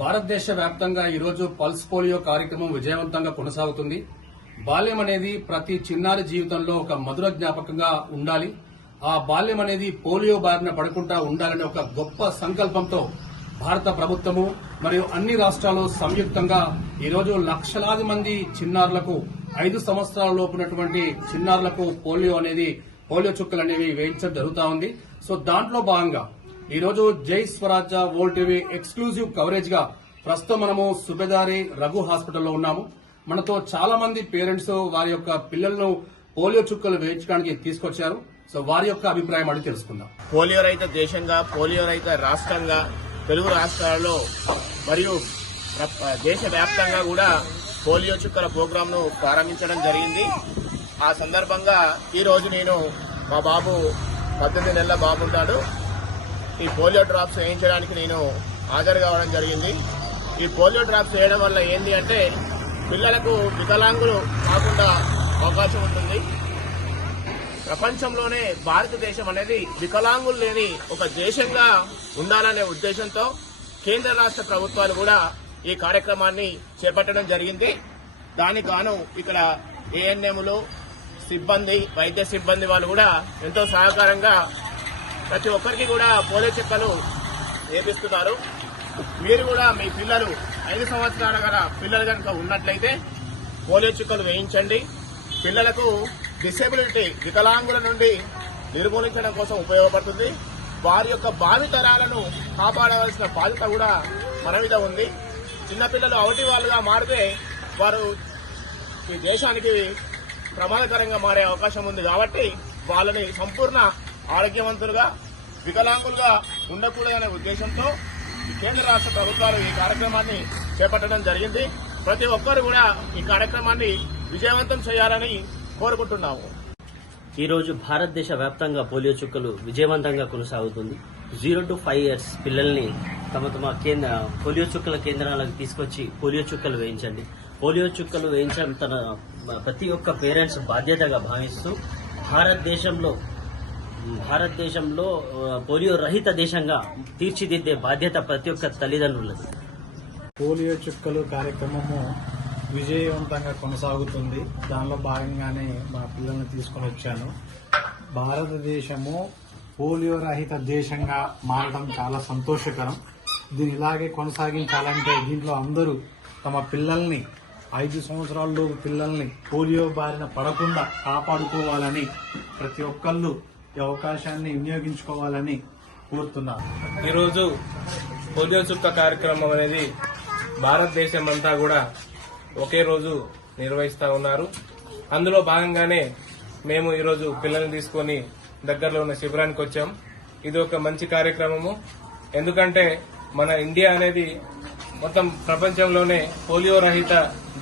భారతదేశ వ్యాప్తంగా ఈరోజు పల్స్ పోలియో కార్యక్రమం విజయవంతంగా కొనసాగుతుంది. బాల్యం అనేది ప్రతి చిన్నారి జీవితంలో ఒక మధుర జ్ఞాపకంగా ఉండాలి. ఆ బాల్యం అనేది పోలియో బారిన పడకుండా ఉండాలనే ఒక గొప్ప సంకల్పంతో భారత ప్రభుత్వము మరియు అన్ని రాష్ట్రాలు సంయుక్తంగా ఈరోజు లక్షలాది మంది చిన్నారులకు 5 సంవత్సరాల లోపునటువంటి చిన్నారులకు పోలియో చుక్కలు అనేవి వేయించడం జరుగుతా ఉంది. సో దాంట్లో భాగంగా ఈరోజు జై స్వరాజ్య వరల్డ్ టీవీ ఎక్స్క్లూజివ్ కవరేజ్ గా ప్రస్తుతం మనము సుబేదారి రఘు హాస్పిటల్లో ఉన్నాము. మనతో చాలా మంది పేరెంట్స్ వారి యొక్క పిల్లలను పోలియో చుక్కలు వేయించడానికి తీసుకొచ్చారు. సో వారి యొక్క అభిప్రాయం అడిగి తెలుసుకుందాం. పోలియో రహిత దేశంగా, పోలియో రహిత రాష్ట్రంగా తెలుగు రాష్ట్రాలలో మరియు దేశవ్యాప్తంగా కూడా పోలియో చుక్కల ప్రోగ్రామ్ ను ప్రారంభించడం జరిగింది. ఆ సందర్భంగా ఈ రోజు నేను మా బాబు 18 నెలల బాబు ఉంటాడు. ఈ పోలియో డ్రాప్స్ వేయించడానికి నేను హాజరు కావడం జరిగింది. ఈ పోలియో డ్రాప్స్ వేయడం వల్ల ఏంటి అంటే పిల్లలకు వికలాంగులు కాకుండా అవకాశం ఉంటుంది. ప్రపంచంలోనే భారతదేశం అనేది వికలాంగులు లేని ఒక దేశంగా ఉండాలనే ఉద్దేశంతో కేంద్ర రాష్ట్ర ప్రభుత్వాలు కూడా ఈ కార్యక్రమాన్ని చేపట్టడం జరిగింది. దానికి గాను ఇక్కడ ఏఎన్ఎంలు సిబ్బంది, వైద్య సిబ్బంది వాళ్ళు కూడా ఎంతో సహకారంగా ప్రతి ఒక్కరికి కూడా పోలియో చుక్కలు వేపిస్తున్నారు. మీరు కూడా మీ పిల్లలు 5 సంవత్సరాల గల పిల్లలు కనుక ఉన్నట్లయితే పోలియో చుక్కలు వేయించండి. పిల్లలకు డిసేబిలిటీ, వికలాంగుల నుండి నిర్మూలించడం కోసం ఉపయోగపడుతుంది. వారి యొక్క భావితరాలను కాపాడవలసిన బాధ్యత కూడా మన మీద ఉంది. చిన్నపిల్లలు అవటి వాళ్ళుగా మారితే వారు ఈ దేశానికి ప్రమాదకరంగా మారే అవకాశం ఉంది. కాబట్టి వాళ్ళని సంపూర్ణ ఆరోగ్యవంతులుగా, వికలాంగులుగా ఉండకూడదనే ఉద్దేశంతో కేంద్ర రాష్ట్ర ప్రభుత్వాలు ఈ కార్యక్రమాన్ని చేపట్టడం జరిగింది. ప్రతి ఒక్కరు కూడా ఈ కార్యక్రమాన్ని విజయవంతం చేయాలని కోరుకుంటున్నాము. ఈరోజు భారతదేశ వ్యాప్తంగా పోలియో చుక్కలు విజయవంతంగా కొనసాగుతుంది. 0 to 5 years పిల్లల్ని తమ పోలియో చుక్కల కేంద్రాలకు తీసుకొచ్చి పోలియో చుక్కలు వేయించండి. పోలియో చుక్కలు వేయించడం తన ప్రతి ఒక్క పేరెంట్స్ బాధ్యతగా భావిస్తూ భారతదేశంలో పోలియో రహిత దేశంగా తీర్చిదిద్దే బాధ్యత ప్రతి ఒక్క తల్లిదండ్రులది. పోలియో చుక్కలు కార్యక్రమము విజయవంతంగా కొనసాగుతుంది. దానిలో భాగంగానే మా పిల్లల్ని తీసుకొని వచ్చాను. భారతదేశము పోలియో రహిత దేశంగా మారడం చాలా సంతోషకరం. దీన్ని ఇలాగే కొనసాగించాలంటే దీంట్లో అందరూ తమ పిల్లల్ని 5 సంవత్సరాలలోపు పిల్లల్ని పోలియో బారిన పడకుండా కాపాడుకోవాలని ప్రతి ఒక్కళ్ళు ఈ అవకాశాన్ని వినియోగించుకోవాలని కోరుతున్నారు. ఈరోజు పోలియో చుక్క కార్యక్రమం అనేది భారతదేశం అంతా కూడా ఒకే రోజు నిర్వహిస్తా ఉన్నారు. అందులో భాగంగానే మేము ఈరోజు పిల్లల్ని తీసుకుని దగ్గరలో ఉన్న శిబిరానికి వచ్చాం. ఇది ఒక మంచి కార్యక్రమము. ఎందుకంటే మన ఇండియా అనేది మొత్తం ప్రపంచంలోనే పోలియో రహిత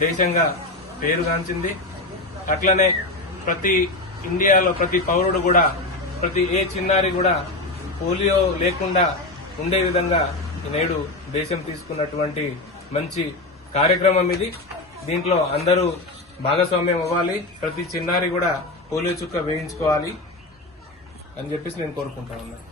దేశంగా పేరుగాంచింది. అట్లనే ఇండియాలో ప్రతి పౌరుడు కూడా, ప్రతి ఏ చిన్నారి కూడా పోలియో లేకుండా ఉండే విధంగా నేడు దేశం తీసుకున్నటువంటి మంచి కార్యక్రమం ఇది. దీంట్లో అందరూ భాగస్వామ్యం అవ్వాలి. ప్రతి చిన్నారి కూడా పోలియో చుక్క వేయించుకోవాలి అని చెప్పేసి నేను కోరుకుంటా ఉన్నాను.